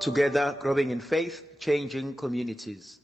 Together, growing in faith, changing communities.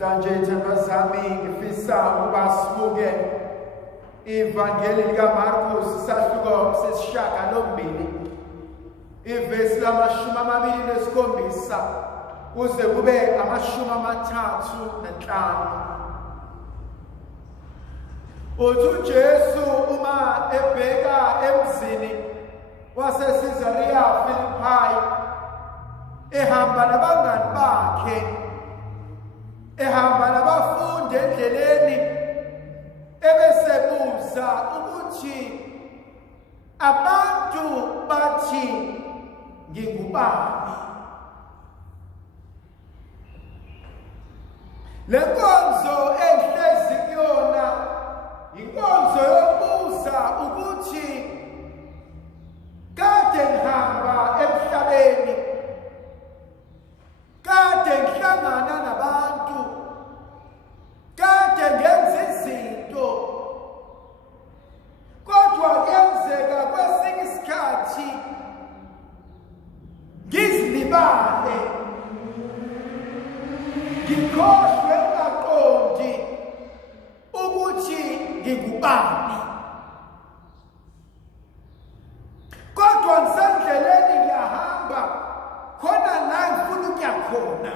Mhlanje ithemba zami ngifisa ukuba sibuke ivangeli likaMarkus isahluko sesishiyagalombili ivesi lama-27 kuze kube ama-35. Uthi uJesu uma ebheka emzini waseCaesarea Philippi ehamba nabangani bakhe, ehamba nabafundi endleleni, ebesebuza ukuthi abantu bathi ngingubani. Le nkonzo enhlezi kuyona inkonzo yokubuza ukuthi kade ngihamba emhlabeni, kade ngihlangana nabantu, kade ngenza izinto, kodwa kuyenzeka kwesinye isikhathi ngizilibale, ngikhohlwe ngaqondi ukuthi ngingubani. Kodwa ngisendleleni ngiyahamba, khona la ngifuna ukuya khona.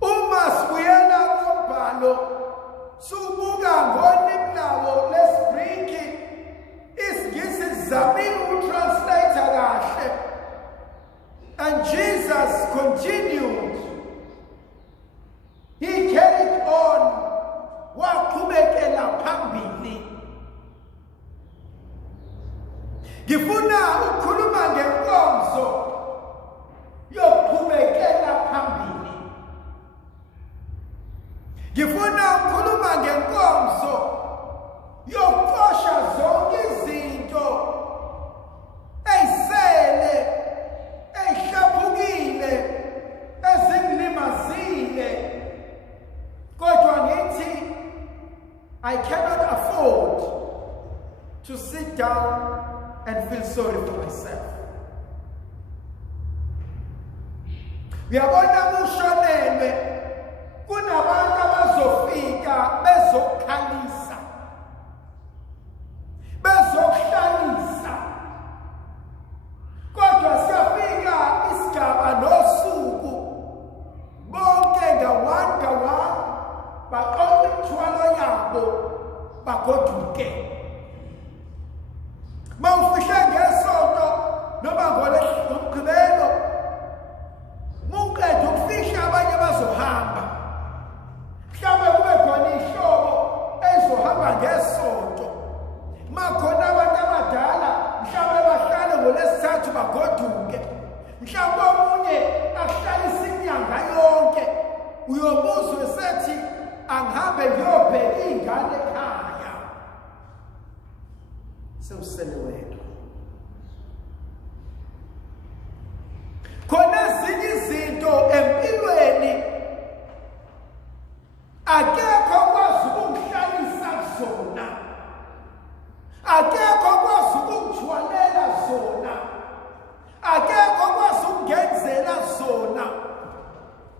Uma sibuyela kumbhalo subuka ngolimi lawo lesiGriki, isiNgisi sizamile ukutranslate kahle, and Jesus continued. He carried on, waqhubekela phambili. Ngifuna ukukhuluma ngenkonzo yokuqhubekela phambili. Ngifuna ukukhuluma ngenkonzo yokuxosha zonke izinto eyisele, eyihlaphukile, ezingilimazile. Kodwa ngithi I cannot afford to sit down and feel sorry for myself. Uyabona mushonelwe kunabantu abazofika bezokukhalisa, bezokuhlalisa, kodwa siyafika isigaba nosuku bonke ngawani baqoqa imithwalo yabo bagoduke. Mawufihle ngesonto noma ngoLwesibili muqeda ukufihla abanye bazohamba, mhlawumbe kube khona ihlobo ezohamba ngesonto, makhona abantu abadala mhlawumbe bahlale ngoLwesithathu bagoduke, mhlawumbe omunye ahlalise inyanga yonke. Uyobuzwe sethi angihambe ngiyobheka iy'ngane ekhaya, sewusele wedwa. Khona ezinye izinto empilweni akekho okwazi ukungihlalisa kuzona, akekho okwazi ukungithwalela zona, akekho okwazi ukungenzela zona,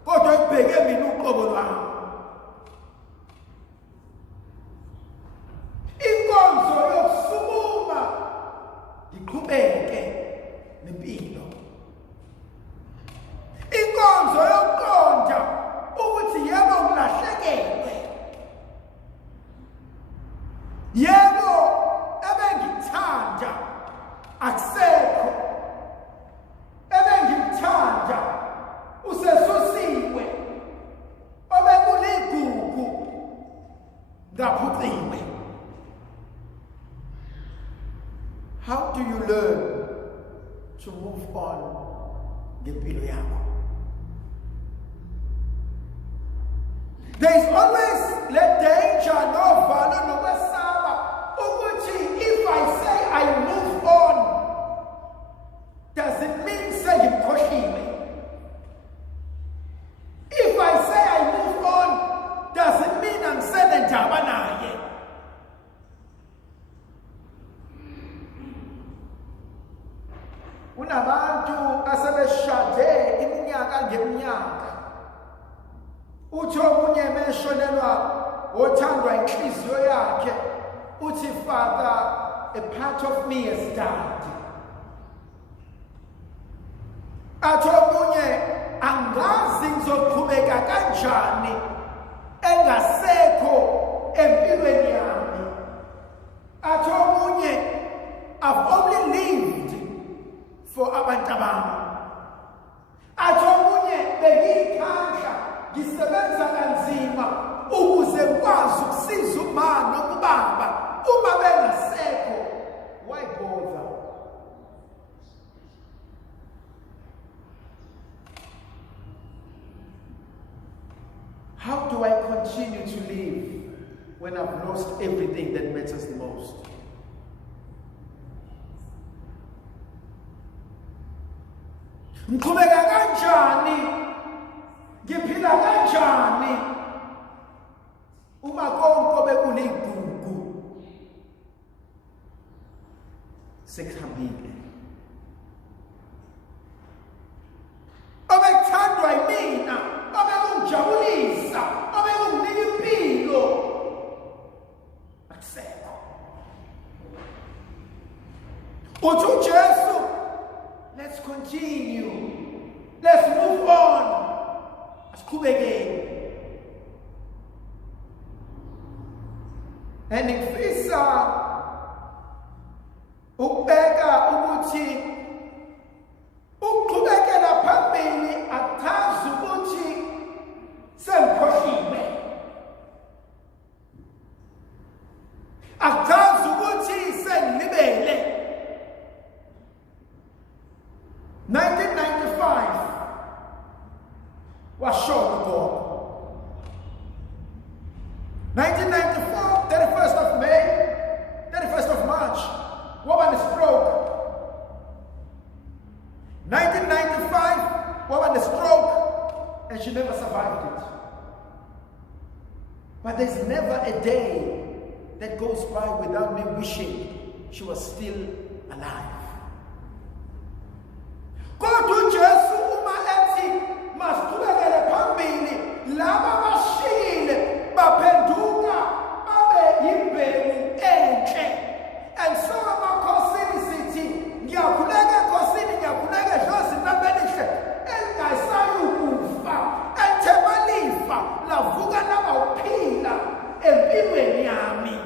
kodwa ibheke mina uqobo lwami. Inkonzo yokusukuma ngiqhubeke nempilo, inkonzo yokuqonda ukuthi yebo ngilahlekelwe, yebo ebengikuthanda akusekho, ebengikuthanda usesusiwe, obekuligugu ngaphuciwe. How do you learn to move on ngempilo yakho? There is always the danger, novalo nokwesaba ukuthi if I say I move on, does it mean sengimkhohliwe? If I say I move on, does it mean angisenendaba naye? Unabantu asebeshade iminyaka ngeminyaka uthi omunye meshonelwa othandwa inhliziyo yakhe uthi Father, a part of me has died. Athi omunye angazi ngizoqhubeka kanjani engasekho empilweni yami. Athi omunye, I've only lived for abantu abami. Athi omunye bengiyikhandla ngisebenza kanzima ukuze ngikwazi ukusiza uma nokubaba uma bengasekho. Why bother? How do I continue to live when I've lost everything that matters the most? Ngiqhubeka kanjani? Ngiphila kanjani? Uma konke bekuligugu sekuhambile. Obekuthandwa yimina, obekungijabulisa, obekunginika impilo akusekho. Uthi uJesu, let's continue. Let's move on. Asiqhubekeni. And ngifisa ukubeka ukuthi ukuqhubekela phambili akuchazi ukuthi sengikhohliwe. Akuchazi ukuthi sengilibele. 1995 washona ugogo. 1994, 31st of May, 31st of March, woman is stroke. 1995, woman is stroke, and she never survived it. But there's never a day that goes by without me wishing she was still alive. Kodwa uJesu uma ethi masiqhubekele phambili, laba bashile baphenduka babe yimbewu enhle. And so amakhosini sithi ngiyakhuleka ekhosini, ngiyakhuleka edlozini labelihle elingasayukufa, ethemba lifa lavuka labawuphila empilweni yami.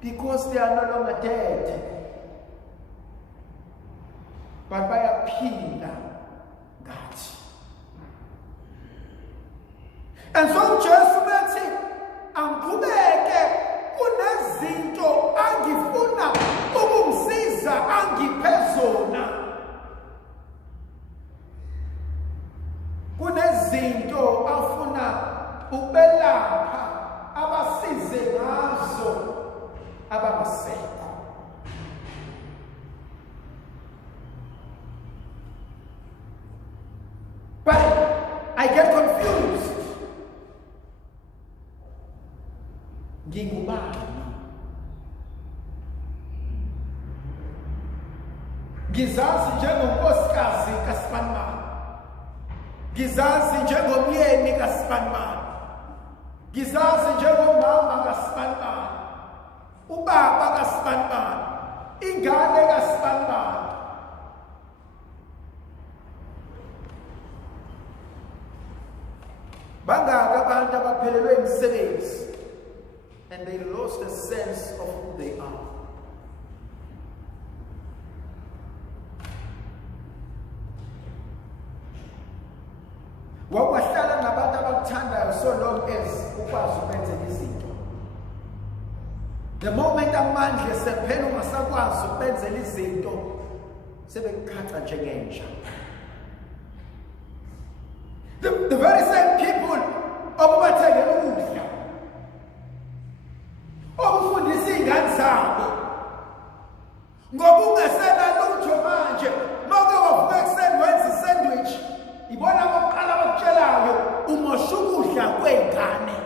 Because they are no longer dead, but bayaphila ngathi. And so Jesu bethi angiqhubeke, kunezinto angifuna ukungisiza angiphe zona. Kunezinto afuna ukubelapha abasize ngazo abangasekho. But I get confused. Ngingubani? Ngizazi njengonkosikazi kaSipanman. Ngizazi njengomyeni kaSipanman. Ngizazi njengomama kaSipanman. Ubaba kaSipanman. Ingane kaSipanman. Bangaka abantu abaphelelwe imisebenzi and they lost a sense of who they are. Wawahlala nabantu abakuthandayo so long as ukwazi ukwenza izinto. The moment amandla sephela ungasakwazi ukwenza izinto sebekukhatha njengenja. The very same people obubathengela ukudla, obufundisa izingane zabo, ngoba ungasena lutho manje, mawuke wavuka ekuseni wenza isandwich, ibona abaqala abakutshelayo umosha ukudla kwengane.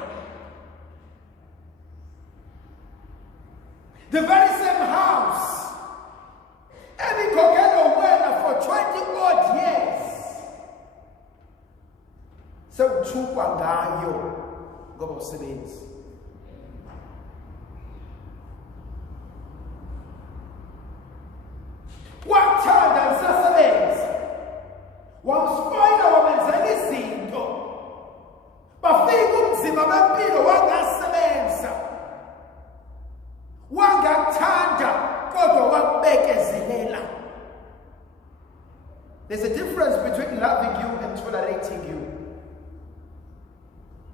The very same house ebikhokhela wena for 20 odd years sewuthukwa ngayo ngoba usebenzi. Wathanda lisasebenza, wamspoila wamenzela izinto, bafika ubunzima bempilo wangasebenza, wangakuthanda kodwa wakubekezelela. There's a difference between loving you and tolerating you.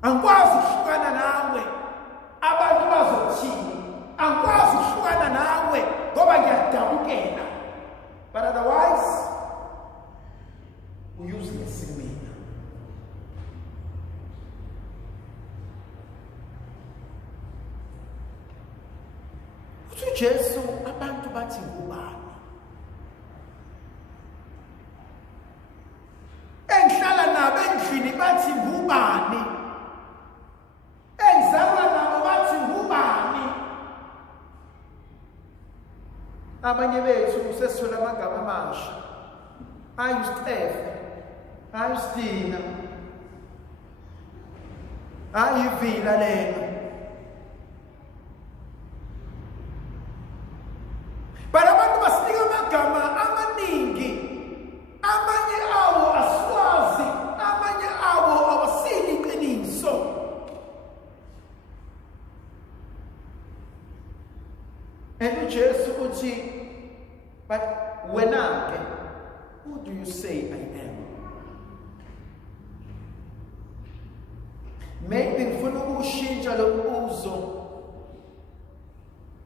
Angikwazi ukuhlukana nawe abantu bazothini, angikwazi ukuhlukana nawe ngoba ngiyadabukela. But otherwise, useless in me. uJesu abantu bathi ngubani? Engihlala nabo endlini bathi ngubani? Engizalwa nabo bathi ngubani? Abanye bethu sesithola amagama amasha. AyiStefe, AyiStina, AyiVila lena. But abantu basinika amagama amaningi. Amanye awo aswazi, amanye awo awasili iqiniso. And uJesu uthi, but wena-ke, who do you say I am? Maybe ngifuna ukushintsha lo mbuzo.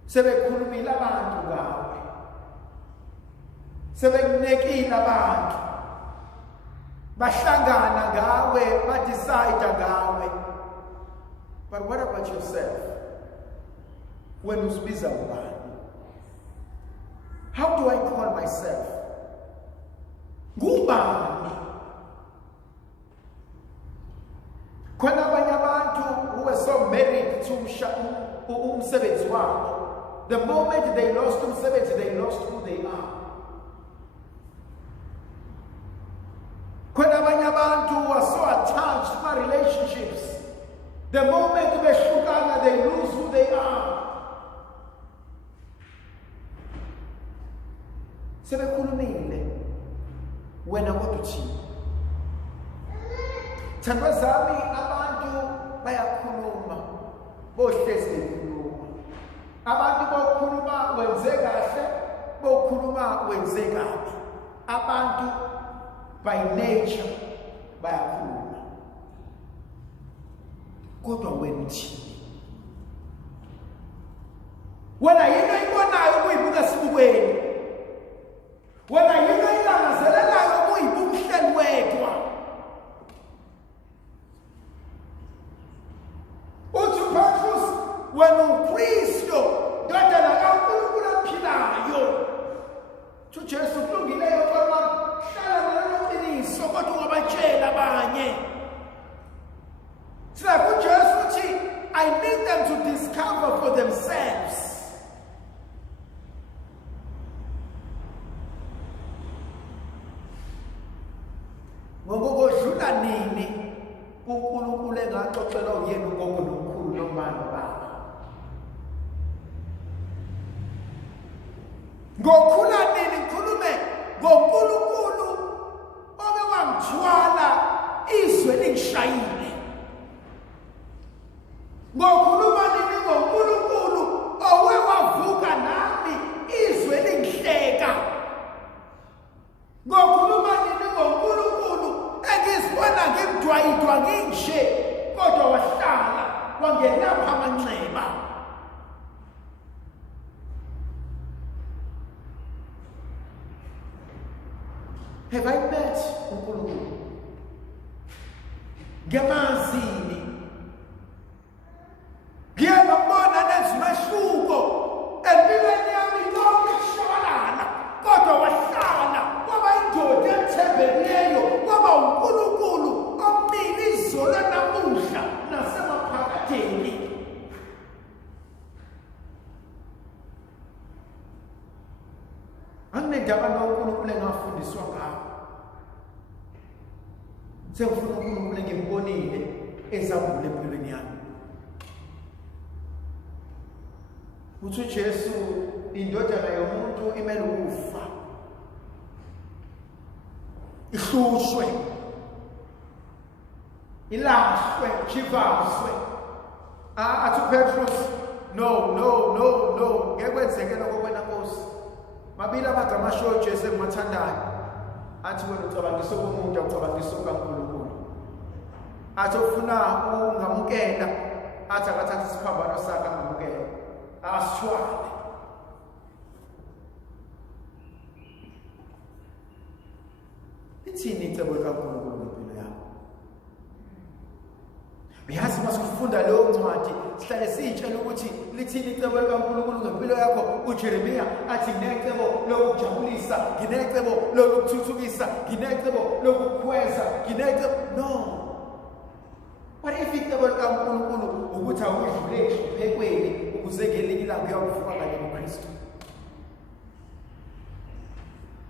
Sebekhulumile abantu ngawe. Sebekunekile abantu. Bahlangana ngawe, badecide ngawe. But what about yourself? When uzibiza ubani? How do I call myself? Ngubani? Khona abanye abantu who were so married to umsebenzi wabo. The moment they lost umsebenzi, they lost who they are. Khona abanye abantu who are so attached to my relationships. The moment behlukana, they lose who they are. Sebekhulumile wena kodwa uthini? Thandwa zami abantu bayakhuluma, bohlezi bekhuluma. Abantu bokhuluma wenze kahle, bokhuluma wenze kabi. Abantu by nature bayakhuluma. Kodwa wena uthini? Wena yini oyibonayo kuyibuka sibukweni? Wena yini oyilangazelelayo kuyibuka uhleli wedwa? Uthi Petrus, wena uKristu, ndodana kaNkulunkulu ophilayo. uJesu kulungileyo kodwa hlala nalo qiniso kodwa ungabatshela abanye. Sina uJesu uthi, I need them to discover for themselves. Ngokodlula nini uNkulunkulu engaxoxela uyena ngoNkulunkulu nomani baba. Ngokhula nini ngikhulume ngoNkulunkulu obe wangithwala izwe lingishayile. Ngokhuluma nini ngoNkulunkulu owe wavuka nami izwe lingihleka. Ngokhuluma nini ngoNkulunkulu engizibona ngimdwayidwa nginje kodwa wahlala wangelapha amanxeba. Have I met uNkulunkulu? Ngiyamazini. Ngiyabona nezimehluko empilweni yami yonke kushabalala kodwa wahlala waba indoda ethembekileyo waba uNkulunkulu omnini izolo namuhla nasemaphakadeni. Anginendaba noNkulunkulu engafundiswa ngawo. Sengifuna uNkulunkulu ngimbonile ezambule empilweni yami. Uthi Jesu indodana yomuntu imele ukufa. Ihlushwe. Ilahlwe, chivaswe. Athi Petrus, no. Ngeke kwenzeke lokho kwena Nkosi. Mabili amagama asho Jesu engimathandayo. Athi wena ucabangisa umuntu ucabangisa kaNkulunkulu. Athi ufuna ungamukela, athi akathatha isiphambano sakhe ngamukela. Asithwale. Ithini icebo likaNkulunkulu ngempilo yakho? Uyazi masifunda leyo ncwadi sihlale sitshela ukuthi lithini icebo likaNkulunkulu ngempilo yakho. uJeremiya athi nginecebo lokujabulisa, nginecebo lokuthuthukisa, nginecebo lokukhweza, nginecebo no. What if icebo likaNkulunkulu ukuthi awudlule enhluphekweni ukuze ngelinye ilanga uyokuvuka kanye noKristu?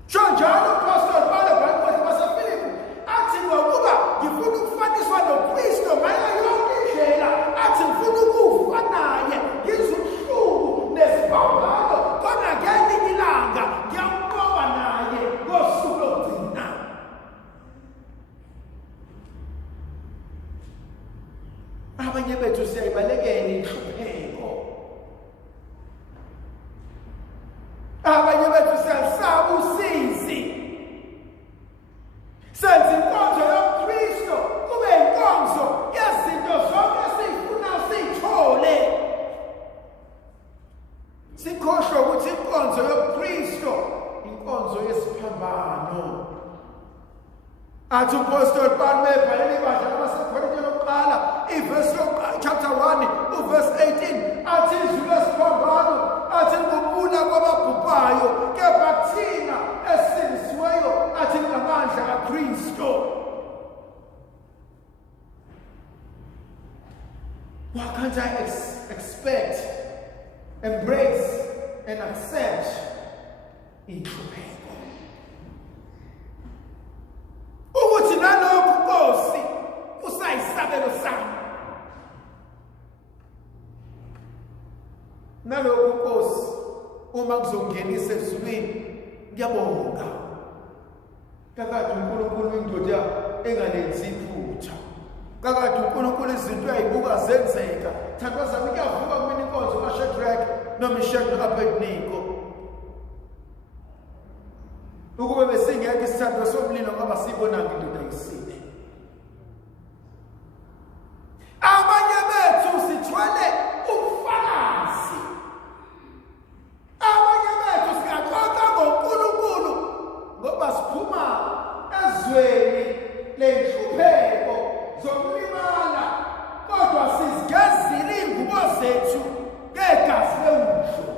Njalo Pastor Paulo Bhayibheli waseFilipi athi ngokuba ngifuna ukufaniswa noKristu ngayo yonke indlela, athi ngifuna ukufa naye, ngizwe ubuhlungu nesibambano, kodwa ngelinye ilanga ngiyamqoba naye ngosuku lokugcina. Abanye bethu siyayibalekela inhlupheko. Abanye bethu siyasaba usizi. Senza inkonzo yoKristu kube inkonzo yezinto zonke esifuna sithole. Sikhohlwa ukuthi inkonzo yoKristu inkonzo yesiphambano. Athi uPostoli Paulo ebhalele ibandla labaseKorinte lokuqala, iverse chapter 1, uverse 18, athi izwi lesiphambano, athi ngubula kwababhubhayo, kepha thina esindisiweyo, athi ngamandla kaKristu. Why can't I expect, embrace, and accept inhlupheko? Ukuthi nalokho Nkosi kusayisabelo sami. Nalokho Nkosi uma kuzongenisa ezulwini ngiyabonga. Kakade uNkulunkulu indoda engalenzi iphutha. Kakade uNkulunkulu izinto ayibuka zenzeka. Thandwa zami kuyavuka kumina inkonzo kaShadrach noMeshach noAbednego. Ukube besingeke isithando somlilo ngoba sibonanga indoda isile. Abanye bethu sithwele ubufakazi. Abanye bethu singaxoxa ngoNkulunkulu ngoba siphuma ezweni lenhlupheko zokulimala, kodwa sizigezile ingubo zethu ngegazi lewuhlo.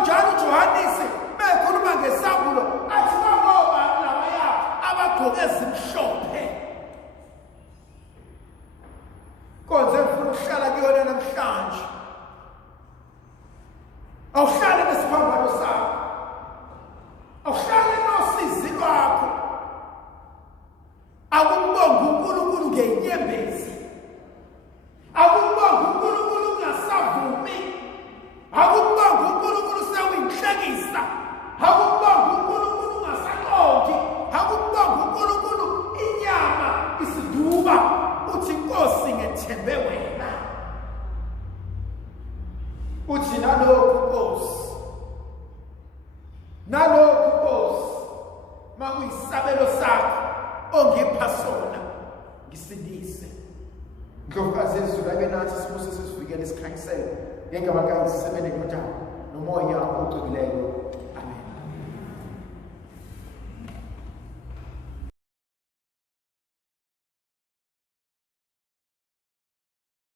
Njalo uJohanesi bekhuluma ngesambulo athi ngoba labaya abagqoke ezimhlophe. Konze ngifuna ukuhlala kuyona namhlanje. Awuhlale nesiphambano sakho. Awuhlale nosizi lwakho. Akumbonga uNkulunkulu ngenyembezi. Akumbonga uNkulunkulu ungasavumi. Akumbonga uNkulunkulu sewinhlekisa. Akumbonga uNkulunkulu ungasaqondi. Akumbonga uNkulunkulu inyama isiduba. Uthi Nkosi ngethembe wena. Uthi nalokho Nkosi. Nalokho Nkosi. Makuyisabelo sakho ongipha sona ngisindise. Ndlovukazi ezulu abenathi sibuso sesivikele isikhanyiselo. Ngeke bakayisebele njalo nomoya oqinileyo